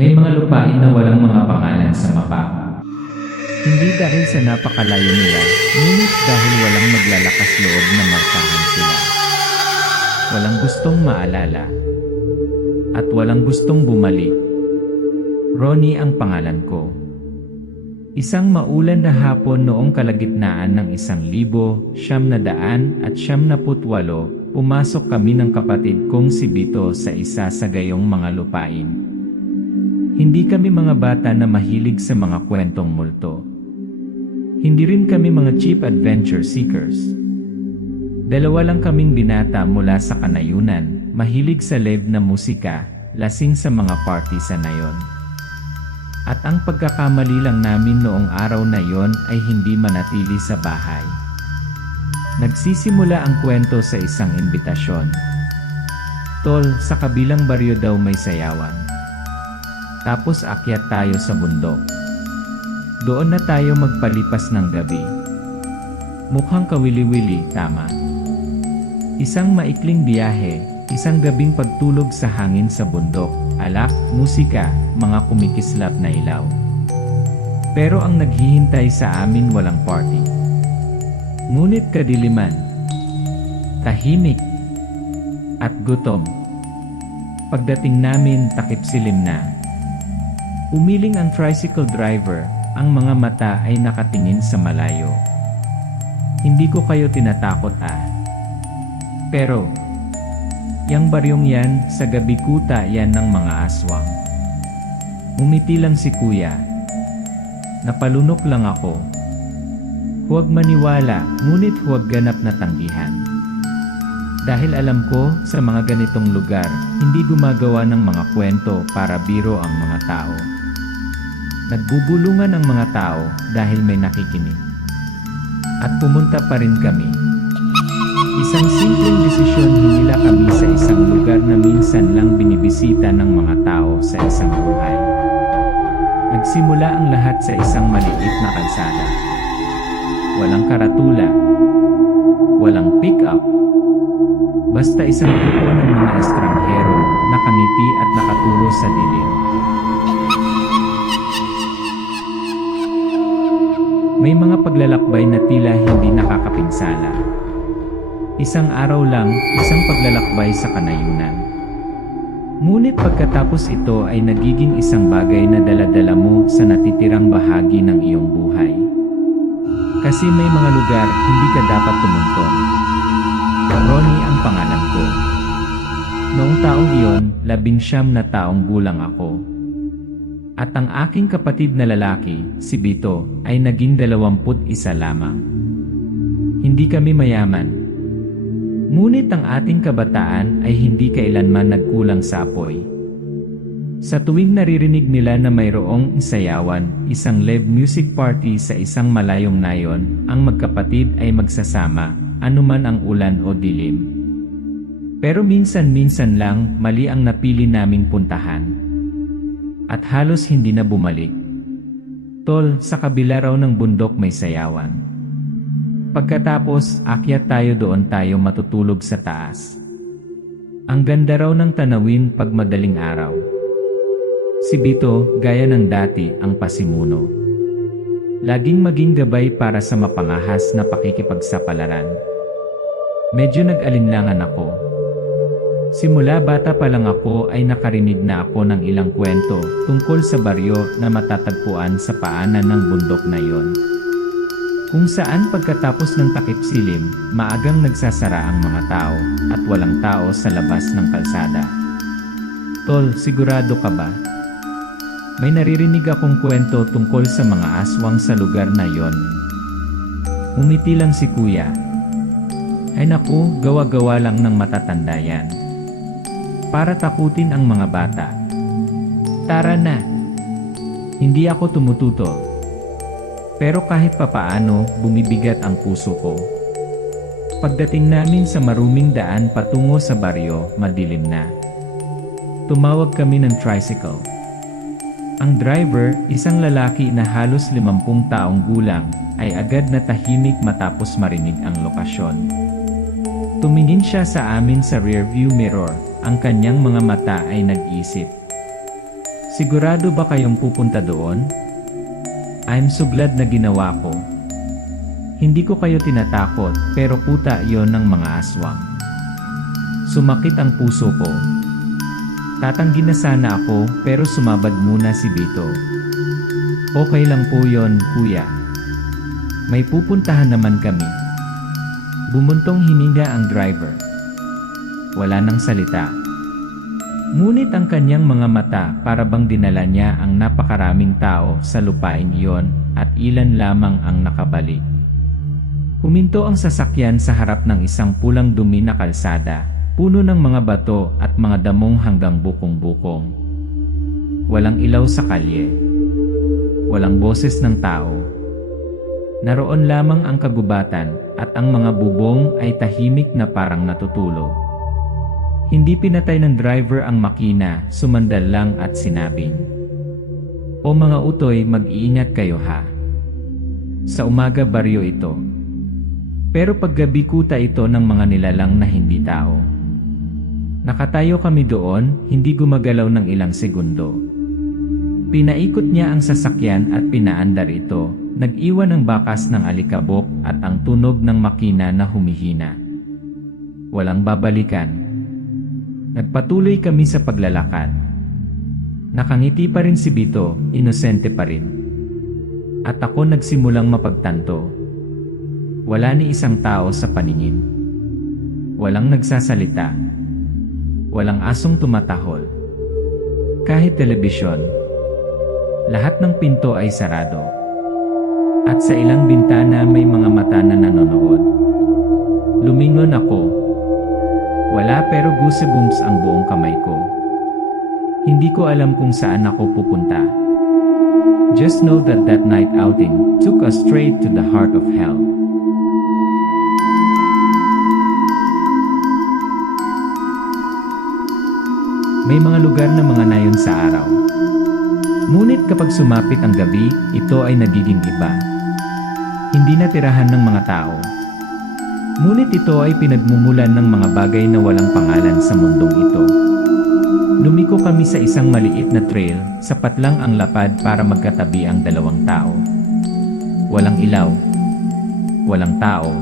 May mga lupain na walang mga pangalan sa mapa. Hindi dahil sa napakalayo nila, ngunit dahil walang maglalakas loob na markahan sila. Walang gustong maalala. At walang gustong bumalik. Ronnie ang pangalan ko. Isang maulan na hapon noong kalagitnaan ng 1,998, pumasok kami ng kapatid kong si Bito sa isa sa gayong mga lupain. Hindi kami mga bata na mahilig sa mga kwentong multo. Hindi rin kami mga cheap adventure seekers. Dalawa lang kaming binata mula sa kanayunan, mahilig sa live na musika, lasing sa mga party sa nayon. At ang pagkakamali lang namin noong araw na yon ay hindi manatili sa bahay. Nagsisimula ang kwento sa isang imbitasyon. Tol, sa kabilang baryo daw may sayawan. Tapos akyat tayo sa bundok. Doon na tayo magpalipas ng gabi. Mukhang kawili-wili, tama. Isang maikling biyahe, isang gabing pagtulog sa hangin sa bundok, alak, musika, mga kumikislap na ilaw. Pero ang naghihintay sa amin walang party. Ngunit kadiliman, tahimik, at gutom. Pagdating namin takip silim na. Umiling ang tricycle driver, ang mga mata ay nakatingin sa malayo. Hindi ko kayo tinatakot Pero, yang baryong yan, sa gabi kuta yan ng mga aswang. Umiti lang si kuya. Napalunok lang ako. Huwag maniwala, ngunit huwag ganap na tanggihan. Dahil alam ko, sa mga ganitong lugar, hindi gumagawa ng mga kwento para biro ang mga tao. Nagbubulungan ang mga tao dahil may nakikinig. At pumunta pa rin kami. Isang simpleng desisyon, hinila kami sa isang lugar na minsan lang binibisita ng mga tao sa isang buhay. Nagsimula ang lahat sa isang maliit na kalsada. Walang karatula. Walang pick-up. Basta isang grupo ng mga estranghero, nakangiti at nakaturo sa dilim. May mga paglalakbay na tila hindi nakakapinsala. Isang araw lang, isang paglalakbay sa kanayunan. Ngunit pagkatapos ito ay nagiging isang bagay na dala-dala mo sa natitirang bahagi ng iyong buhay. Kasi may mga lugar hindi ka dapat tumuntong. Ronnie ang pangalan ko. Noong taong iyon, 19 na taong gulang ako. At ang aking kapatid na lalaki, si Bito, ay naging 21 lamang. Hindi kami mayaman. Ngunit ang ating kabataan ay hindi kailanman nagkulang sa apoy. Sa tuwing naririnig nila na mayroong sayawan, isang live music party sa isang malayong nayon, ang magkapatid ay magsasama, anuman ang ulan o dilim. Pero minsan-minsan lang, mali ang napili naming puntahan. At halos hindi na bumalik. Tol, sa kabila raw ng bundok may sayawan. Pagkatapos, akyat tayo doon tayo matutulog sa taas. Ang ganda raw ng tanawin pag madaling araw. Si Bito, gaya ng dati, ang pasimuno. Laging maging gabay para sa mapangahas na pakikipagsapalaran. Medyo nag-alinlangan ako. Simula bata pa lang ako ay nakarinig na ako ng ilang kwento tungkol sa baryo na matatagpuan sa paanan ng bundok na yon. Kung saan pagkatapos ng takip silim, maagang nagsasara ang mga tao at walang tao sa labas ng kalsada. Tol, sigurado ka ba? May naririnig akong kwento tungkol sa mga aswang sa lugar na yon. Umiti lang si kuya. Ay naku, gawa-gawa lang ng matatanda yan. Para takutin ang mga bata. Tara na. Hindi ako tumututol. Pero kahit papaano, bumibigat ang puso ko. Pagdating namin sa maruming daan patungo sa baryo, madilim na. Tumawag kami ng tricycle. Ang driver, isang lalaki na halos 50 taong gulang, ay agad na tahimik matapos marinig ang lokasyon. Tumingin siya sa amin sa rearview mirror, ang kanyang mga mata ay nag-isip. Sigurado ba kayong pupunta doon? I'm so glad na ginawa ko. Hindi ko kayo tinatakot, pero puta yon ng mga aswang. Sumakit ang puso ko. Tatanggi na sana ako, pero sumabad muna si Bito. Okay lang po yon, kuya. May pupuntahan naman kami. Bumuntong hininga ang driver. Wala nang salita. Ngunit ang kanyang mga mata para bang dinala niya ang napakaraming tao sa lupain iyon at ilan lamang ang nakabalik. Huminto ang sasakyan sa harap ng isang pulang dumi na kalsada, puno ng mga bato at mga damong hanggang bukong-bukong. Walang ilaw sa kalye. Walang boses ng tao. Naroon lamang ang kagubatan at ang mga bubong ay tahimik na parang natutulog. Hindi pinatay ng driver ang makina, sumandal lang at sinabing, "O mga utoy, mag-iingat kayo ha. Sa umaga baryo ito." Pero paggabi kuta ito ng mga nilalang na hindi tao. Nakatayo kami doon, hindi gumagalaw ng ilang segundo. Pinaikot niya ang sasakyan at pinaandar ito, nag-iwan ng bakas ng alikabok at ang tunog ng makina na humihina. Walang babalikan. Nagpatuloy kami sa paglalakad. Nakangiti pa rin si Bito, inosente pa rin. At ako nagsimulang mapagtanto. Wala ni isang tao sa paningin. Walang nagsasalita. Walang asong tumatahol. Kahit telebisyon. Lahat ng pinto ay sarado. At sa ilang bintana may mga mata na nanonood. Lumingon ako. Wala pero goosebumps ang buong kamay ko. Hindi ko alam kung saan ako pupunta. Just know that that night outing took us straight to the heart of hell. May mga lugar na mga nayon sa araw. Ngunit kapag sumapit ang gabi, ito ay nagiging iba. Hindi na tirahan ng mga tao. Ngunit ito ay pinagmumulan ng mga bagay na walang pangalan sa mundong ito. Lumiko kami sa isang maliit na trail, sapat lang ang lapad para magkatabi ang dalawang tao. Walang ilaw. Walang tao.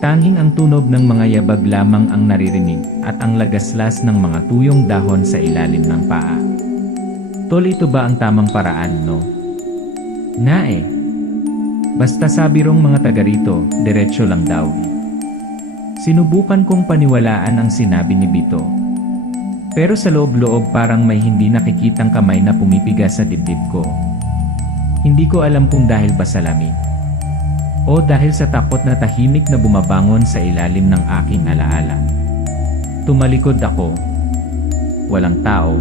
Tanging ang tunog ng mga yabag lamang ang naririnig at ang lagaslas ng mga tuyong dahon sa ilalim ng paa. Tol, ito ba ang tamang paraan, no? Nga. Basta sabi rong mga taga rito, diretsyo lang daw. Sinubukan kong paniwalaan ang sinabi ni Bito. Pero sa loob-loob parang may hindi nakikitang kamay na pumipigas sa dibdib ko. Hindi ko alam kung dahil ba sa lamig. O dahil sa takot na tahimik na bumabangon sa ilalim ng aking alaala. Tumalikod ako. Walang tao.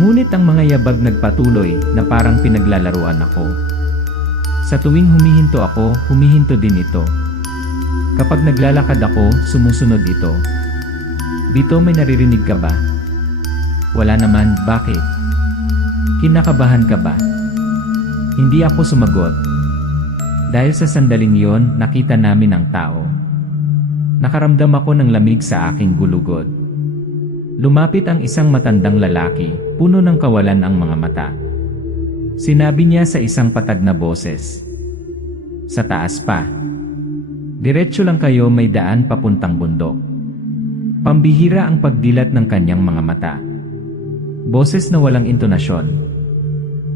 Ngunit ang mga yabag nagpatuloy na parang pinaglalaruan ako. Sa tuwing humihinto ako, humihinto din ito. Kapag naglalakad ako, sumusunod ito. Bito, may naririnig ka ba? Wala naman, bakit? Kinakabahan ka ba? Hindi ako sumagot. Dahil sa sandaling yon, nakita namin ang tao. Nakaramdam ako ng lamig sa aking gulugod. Lumapit ang isang matandang lalaki, puno ng kawalan ang mga mata. Sinabi niya sa isang patag na boses. Sa taas pa. Diretso lang kayo, may daan papuntang bundok. Pambihira ang pagdilat ng kanyang mga mata. Boses na walang intonasyon.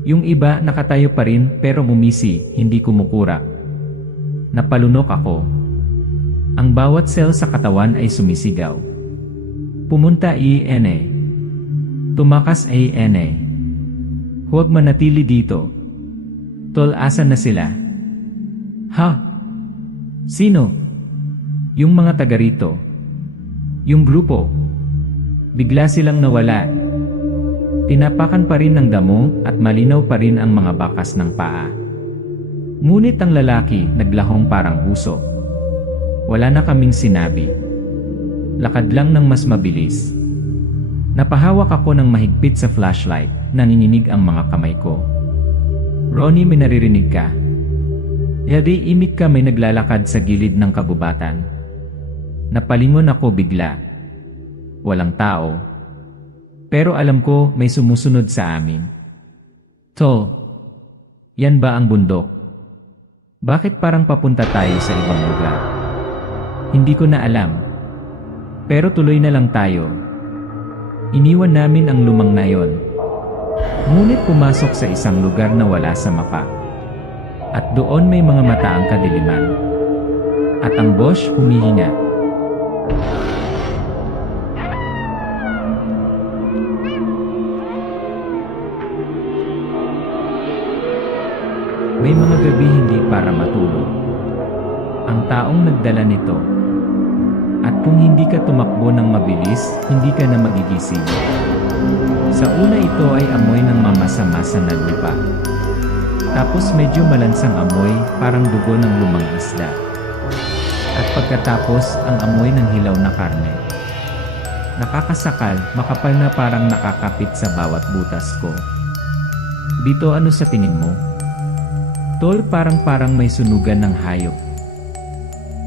Yung iba nakatayo pa rin pero mumisi, hindi kumukurak. Napalunok ako. Ang bawat cell sa katawan ay sumisigaw. Pumunta i-ene. Tumakas ay-ene. Huwag manatili dito. Tol, asan na sila? Ha? Sino? Yung mga taga rito. Yung grupo. Bigla silang nawala. Tinapakan pa rin ng damo at malinaw pa rin ang mga bakas ng paa. Ngunit ang lalaki naglahong parang usok. Wala na kaming sinabi. Lakad lang ng mas mabilis. Napahawak ako ng mahigpit sa flashlight, nanginginig ang mga kamay ko. Ronnie, may naririnig ka? Yadi, imik ka, may naglalakad sa gilid ng kagubatan. Napalingon ako bigla. Walang tao. Pero alam ko may sumusunod sa amin. Tol, yan ba ang bundok? Bakit parang papunta tayo sa ibang lugar? Hindi ko na alam. Pero tuloy na lang tayo. Iniwan namin ang lumang na yon. Ngunit pumasok sa isang lugar na wala sa mapa. At doon may mga mata ang kadiliman. At ang Bosch humihinga. May mga gabi hindi para matulog. Ang taong nagdala nito. At kung hindi ka tumakbo ng mabilis, hindi ka na magigising. Sa una ito ay amoy ng mamasa-masa na lupa. Tapos medyo malansang amoy, parang dugo ng lumang isda. At pagkatapos, ang amoy ng hilaw na karne. Nakakasakal, makapal na parang nakakapit sa bawat butas ko. Dito ano sa tingin mo? Tol, parang may sunugan ng hayop.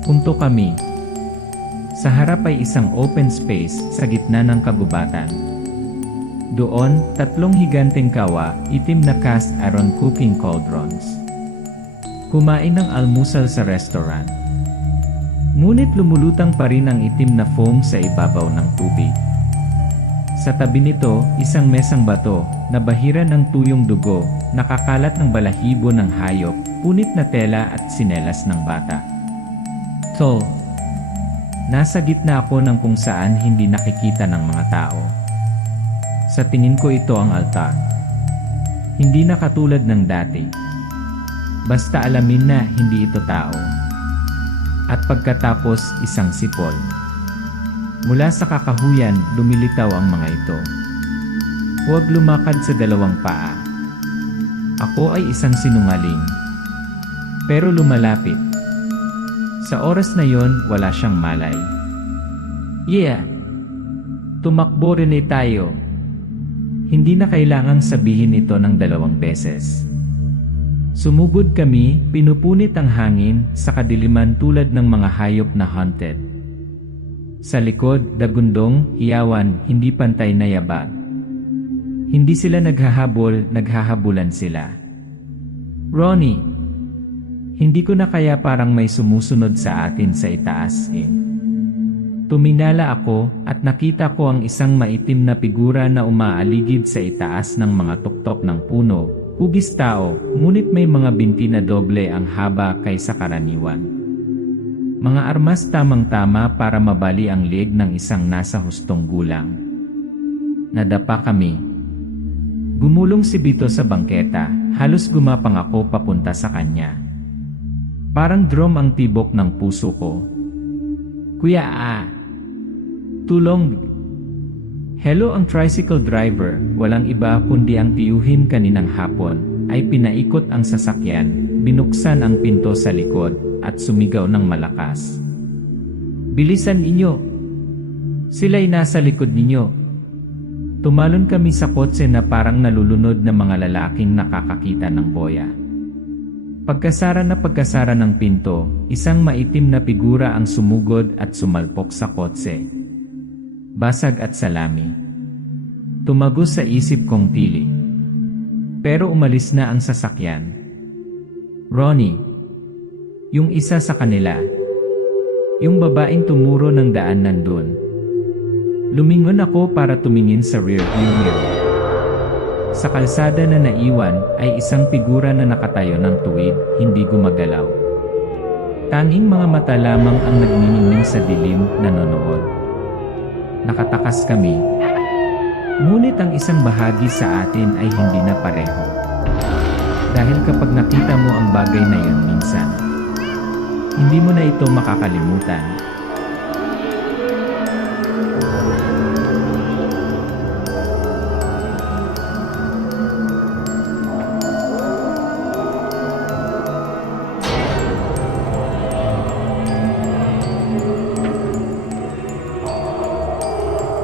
Punto kami. Sa harap ay isang open space sa gitna ng kagubatan. Doon, 3 higanteng kawa, itim na cast iron cooking cauldrons. Kumain ng almusal sa restaurant. Ngunit lumulutang pa rin ang itim na foam sa ibabaw ng tubig. Sa tabi nito, isang mesang bato, na bahira ng tuyong dugo, nakakalat ng balahibo ng hayop, punit na tela at sinelas ng bata. Tol, nasa gitna ako ng kung saan hindi nakikita ng mga tao. Sa tingin ko ito ang altar. Hindi na katulad ng dati. Basta alamin na hindi ito tao. At pagkatapos isang sipol. Mula sa kakahuyan, lumilitaw ang mga ito. Huwag lumakad sa 2 paa. Ako ay isang sinungaling. Pero lumalapit. Sa oras na yon, wala siyang malay. Yeah! Tumakbo rin tayo. Hindi na kailangang sabihin ito ng 2 beses. Sumugod kami, pinupunit ang hangin, sa kadiliman tulad ng mga hayop na haunted. Sa likod, dagundong, hiyawan, hindi pantay na yabag. Hindi sila naghahabol, naghahabulan sila. Ronnie, hindi ko na kaya parang may sumusunod sa atin sa itaas eh. Tuminala ako at nakita ko ang isang maitim na figura na umaaligid sa itaas ng mga tuktok ng puno, hugis tao, ngunit may mga binti na doble ang haba kaysa karaniwan. Mga armas tamang-tama para mabali ang liig ng isang nasa hustong gulang. Nadapa kami. Gumulong si Bito sa bangketa, halos gumapang ako papunta sa kanya. Parang drum ang tibok ng puso ko. Kuya tulong. Hello, ang tricycle driver, walang iba kundi ang tiyuhin kaninang hapon, ay pinaikot ang sasakyan, binuksan ang pinto sa likod, at sumigaw ng malakas. Bilisan inyo! Sila'y nasa likod ninyo. Tumalon kami sa kotse na parang nalulunod na mga lalaking nakakakita ng boya. Pagkasara ng pinto, isang maitim na figura ang sumugod at sumalpok sa kotse. Basag at salami. Tumagos sa isip kong tili. Pero umalis na ang sasakyan. Ronnie, yung isa sa kanila, yung babaeng tumuro ng daan nandun. Lumingon ako para tumingin sa rearview mirror. Sa kalsada na naiwan ay isang figura na nakatayo ng tuwid, hindi gumagalaw. Tanging mga mata lamang ang nagniningning sa dilim, nanonood. Nakatakas kami. Ngunit ang isang bahagi sa atin ay hindi na pareho. Dahil kapag nakita mo ang bagay na yun minsan, hindi mo na ito makakalimutan.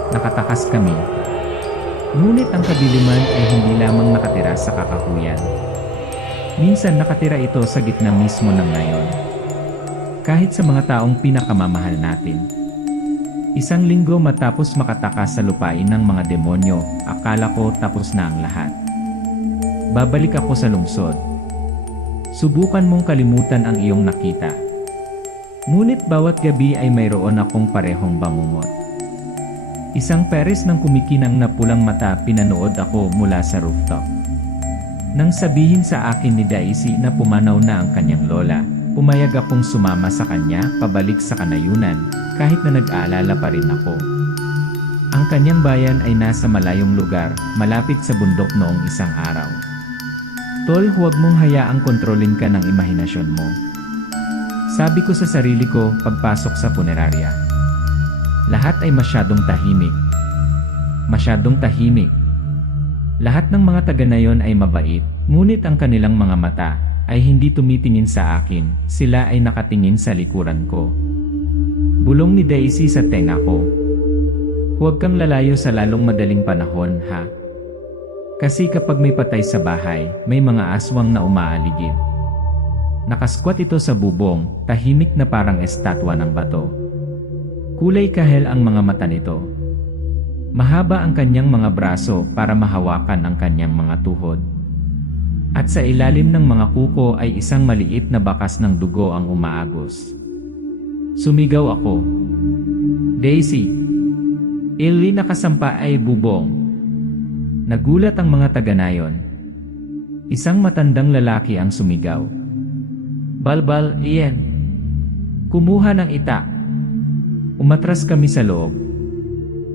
Nakatakas kami. Ngunit ang kadiliman ay hindi lamang nakatira sa kakahuyan. Minsan nakatira ito sa gitna mismo ng ngayon. Kahit sa mga taong pinakamamahal natin. Isang linggo matapos makatakas sa lupain ng mga demonyo, akala ko tapos na ang lahat. Babalik ako sa lungsod. Subukan mong kalimutan ang iyong nakita. Ngunit bawat gabi ay mayroon akong parehong bangungot. Isang peres ng kumikinang na pulang mata pinanood ako mula sa rooftop. Nang sabihin sa akin ni Daisy na pumanaw na ang kanyang lola, pumayag akong sumama sa kanya pabalik sa kanayunan, kahit na nag-aalala pa rin ako. Ang kanyang bayan ay nasa malayong lugar, malapit sa bundok noong isang araw. Tol, huwag mong hayaang kontrolin ka ng imahinasyon mo. Sabi ko sa sarili ko pagpasok sa punerarya. Lahat ay masyadong tahimik. Masyadong tahimik. Lahat ng mga taga na yon ay mabait, ngunit ang kanilang mga mata ay hindi tumitingin sa akin, sila ay nakatingin sa likuran ko. Bulong ni Daisy sa tenga ko. Huwag kang lalayo sa lalong madaling panahon, ha? Kasi kapag may patay sa bahay, may mga aswang na umaaligid. Nakasquat ito sa bubong, tahimik na parang estatwa ng bato. Kulay kahel ang mga mata nito. Mahaba ang kanyang mga braso para mahawakan ang kanyang mga tuhod. At sa ilalim ng mga kuko ay isang maliit na bakas ng dugo ang umaagos. Sumigaw ako. Daisy! Ili nakasampa ay bubong. Nagulat ang mga taga-nayon. Isang matandang lalaki ang sumigaw. Balbal, iyan. Kumuha ng itak. Umatras kami sa loob.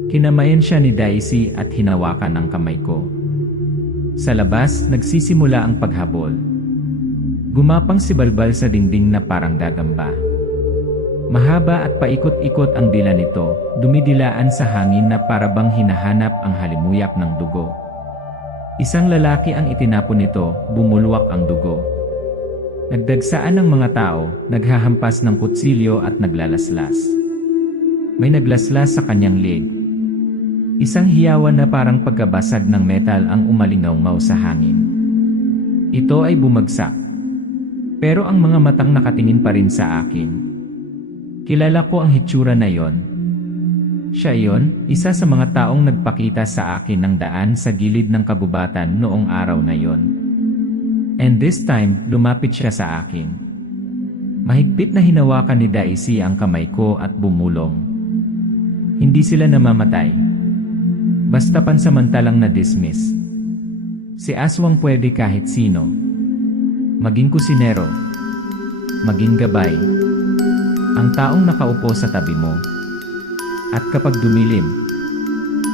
Kinamayan siya ni Daisy at hinawakan ang kamay ko. Sa labas, nagsisimula ang paghabol. Gumapang si Balbal sa dingding na parang gagamba. Mahaba at paikot-ikot ang dila nito, dumidilaan sa hangin na parabang hinahanap ang halimuyak ng dugo. Isang lalaki ang itinapon nito, bumulwak ang dugo. Nagdagsaan ng mga tao, naghahampas ng kutsilyo at naglalaslas. May naglaslas sa kanyang leg. Isang hiyawan na parang pagkabasag ng metal ang umalingaw-ngaw sa hangin. Ito ay bumagsak. Pero ang mga matang nakatingin pa rin sa akin. Kilala ko ang hitsura na yon. Siya yon, isa sa mga taong nagpakita sa akin ng daan sa gilid ng kagubatan noong araw na yon. And this time, lumapit siya sa akin. Mahigpit na hinawakan ni Daisy ang kamay ko at bumulong. Hindi sila namamatay. Basta pansamantalang na-dismiss. Si aswang pwede kahit sino. Maging kusinero. Maging gabay. Ang taong nakaupo sa tabi mo. At kapag dumilim,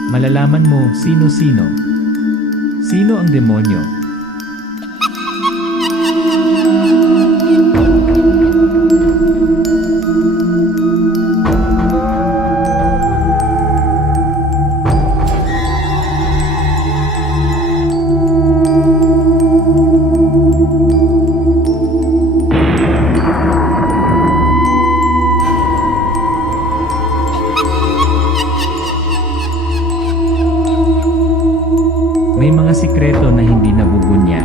malalaman mo sino-sino. Sino ang demonyo? May mga sikreto na hindi nabubunya.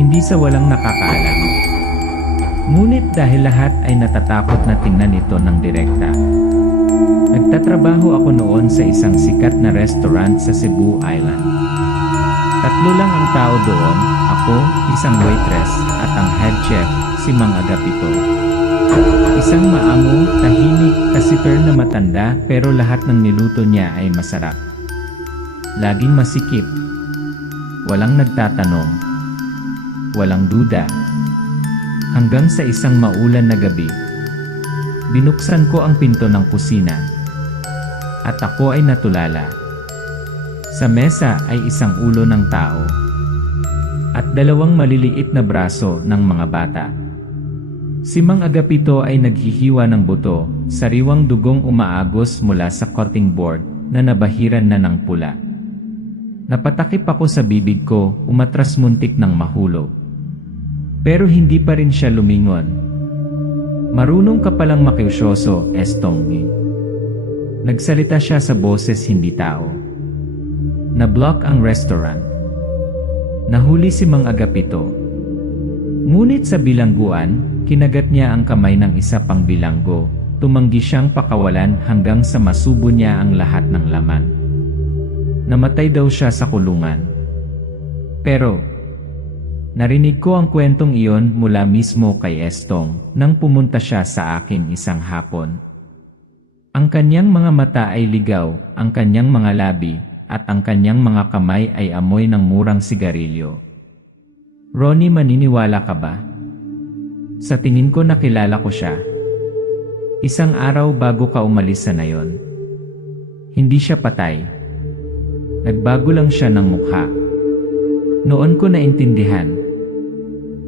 Hindi sa walang nakakaalam. Ngunit dahil lahat ay natatakot na tingnan ito ng direkta. Nagtatrabaho ako noon sa isang sikat na restaurant sa Cebu Island. 3 lang ang tao doon, ako, isang waitress, at ang head chef, si Mang Agapito. Isang maamo, tahimik, kasiper na matanda pero lahat ng niluto niya ay masarap. Laging masikip. Walang nagtatanong. Walang duda. Hanggang sa isang maulan na gabi, binuksan ko ang pinto ng kusina. At ako ay natulala. Sa mesa ay isang ulo ng tao. At 2 maliliit na braso ng mga bata. Si Mang Agapito ay naghihiwa ng buto, sariwang dugong umaagos mula sa cutting board na nabahiran na ng pula. Napatakip ako sa bibig ko, umatras muntik ng mahulog. Pero hindi pa rin siya lumingon. Marunong ka palang makiusyoso, Estongi. Nagsalita siya sa boses hindi tao. Na-block ang restaurant. Nahuli si Mang Agapito. Ngunit sa bilangguan, kinagat niya ang kamay ng isa pang bilanggo, tumanggi siyang pakawalan hanggang sa masubo niya ang lahat ng laman. Namatay daw siya sa kulungan. Pero, narinig ko ang kwentong iyon mula mismo kay Estong nang pumunta siya sa akin isang hapon. Ang kanyang mga mata ay ligaw, ang kanyang mga labi, at ang kanyang mga kamay ay amoy ng murang sigarilyo. Ronnie, maniniwala ka ba? Sa tingin ko nakilala ko siya. Isang araw bago ka umalis sa nayon. Hindi siya patay. Nagbago lang siya ng mukha. Noon ko naintindihan.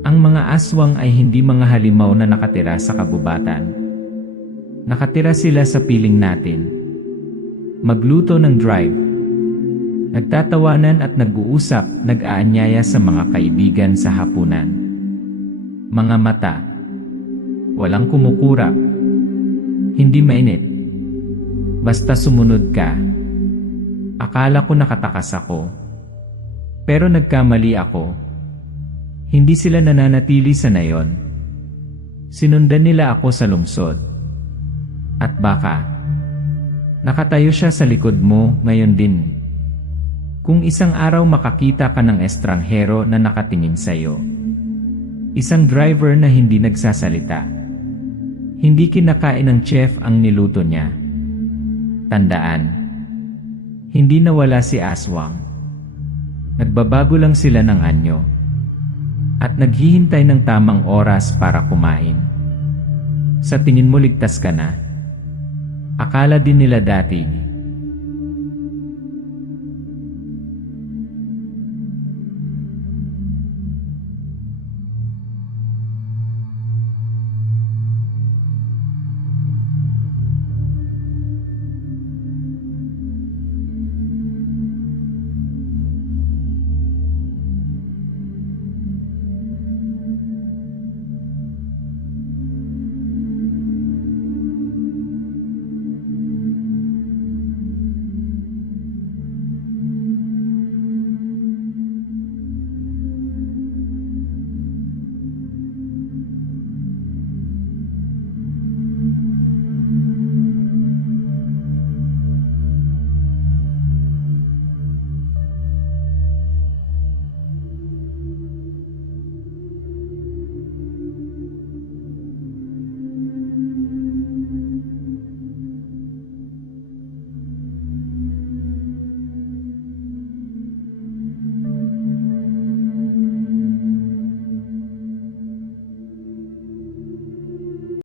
Ang mga aswang ay hindi mga halimaw na nakatira sa kagubatan. Nakatira sila sa piling natin. Magluto ng drive. Nagtatawanan at nag-uusap, nag-aanyaya sa mga kaibigan sa hapunan. Mga mata. Walang kumukurap. Hindi mainit. Basta sumunod ka. Akala ko nakatakas ako. Pero nagkamali ako. Hindi sila nananatili sa nayon. Sinundan nila ako sa lungsod. At baka, nakatayo siya sa likod mo ngayon din. Kung isang araw makakita ka ng estranghero na nakatingin sa iyo. Isang driver na hindi nagsasalita. Hindi kinakain ng chef ang niluto niya. Tandaan, hindi nawala si Aswang. Nagbabago lang sila ng anyo. At naghihintay ng tamang oras para kumain. Sa tingin mo ligtas ka na? Akala din nila dati,